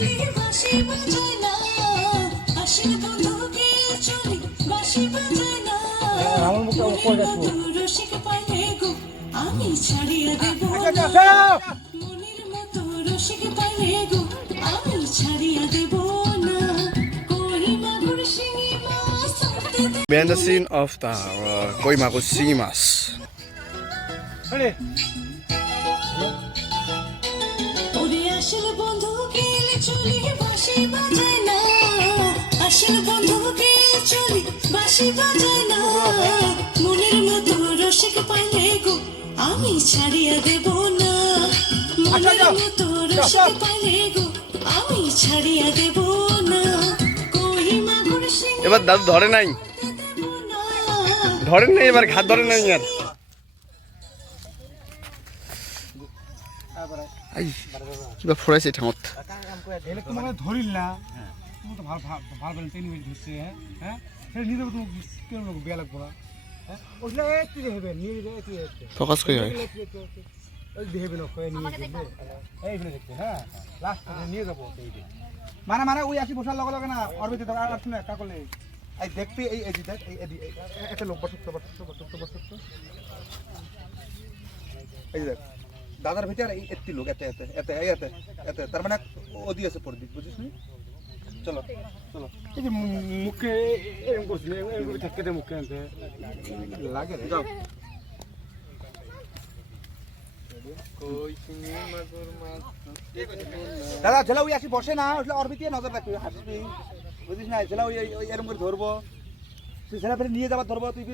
চলি বাঁশি বাজায় না আশির বন্ধুকে চলি বাঁশি বাজায় না রসিক পাইলে গো আমি ছাড়িয়া দেব মনের মতো রসিক পাইলে গো আমি ছাড়িয়া দেব না কই মাগুর শিঙি মাছ Behind the scene of the Koi Mago Singing ওরে আসল বন্ধুকে চলি বাঁশি বাজায় না আসল বন্ধুকে চলি বাঁশি বাজায় না মনের মতো রসিক পাইলে গো আমি ছাড়িয়া দেব না মনের মতো রসিক পাইলে গো আমি ছাড়িয়া দেব না কই মাগুর শিঙি এবার দাদু ধরে নাই ধরেন নাই এবার ঘাত ধরে নাই আর কিবা ফুরাইছে ঠাঙত মানে ধরিল না তুমি তো ভালো ভালো ভালো টেনে ধরছে হ্যাঁ সেটা নিয়ে দেবো তুমি কেন লোক বেয়া লাগবো না হ্যাঁ ওইটা একটু দেবে নিয়ে একটু ফোকাস কই হয় ওই দেবে না কয়ে নিয়ে দেবে এইখানে দেখতে হ্যাঁ লাস্ট নিয়ে যাবো মানে মানে ওই আসি বসার লগে লগে না অরবিতে তো আর শুনে একটা করলে এই দেখতে এই এই দেখ এই একটা লোক বসত এই দেখ দাদার ভিতরে এই এত্তি লোক এতে এতে এতে এতে এতে তার মানে ও দিয়েছে পরদিক বুঝিস নি চলো চলো এই যে মুখে এরকম করছিস এরকম ঠেকে দে মুখে আনতে লাগে রে যাও কই চিংড়ি মাগুর মাছ দাদা ছেলে ওই আসি বসে না ওইটা অরবিতে নজর রাখবি হাসবি বুঝিস না ছেলে ওই এরকম করে ধরবো তুই ছেলে ফেলে নিয়ে যাবার ধরবো তুই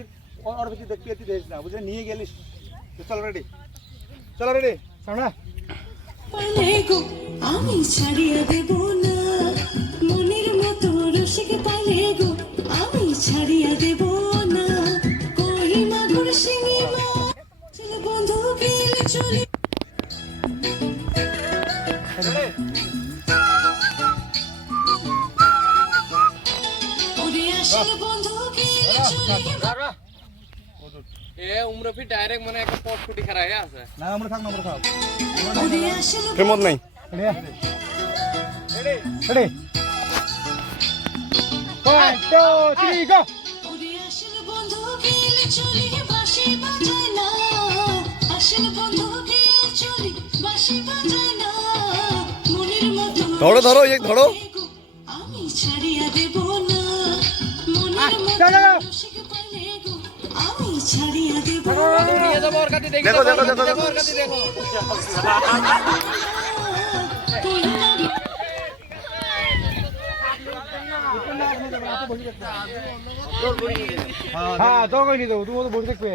অরবিতে দেখবি তুই দেখিস না বুঝলি নিয়ে গেলিস চলো রেডি সামনে পাইলে গো আমি ছাড়িয়া দেব না মনের মতো রসিক পাইলে গো আমি ছাড়িয়া দেব না কই মাগুর শিঙি মাছ বন্ধুকে চলি ওরে আসল বন্ধুকে চলি এ উমরা ফি ডাইরেক্ট মানে একটা পট ফুটি খারাই আছে না আমরা থাক ওরে আসল প্রেমত নাই রেডি 1 2 3 গো ওরে আসল বন্ধুকে চলি বাঁশি বাজায় না আসল বন্ধুকে চলি বাঁশি বাজায় না মনের মতো ধরো ধরো এক ধরো আমি ছাড়িয়া দেব না মনের মতো রসিক পাইলে গো আমি ছাড়িয়া দেব নিয়ে যাবো ওর কাছে দেখি দেখো দেখো দেখো দেখো ওর কাছে দেখো হ্যাঁ তো কই নিয়ে যাবো তুমি তো বসে দেখবে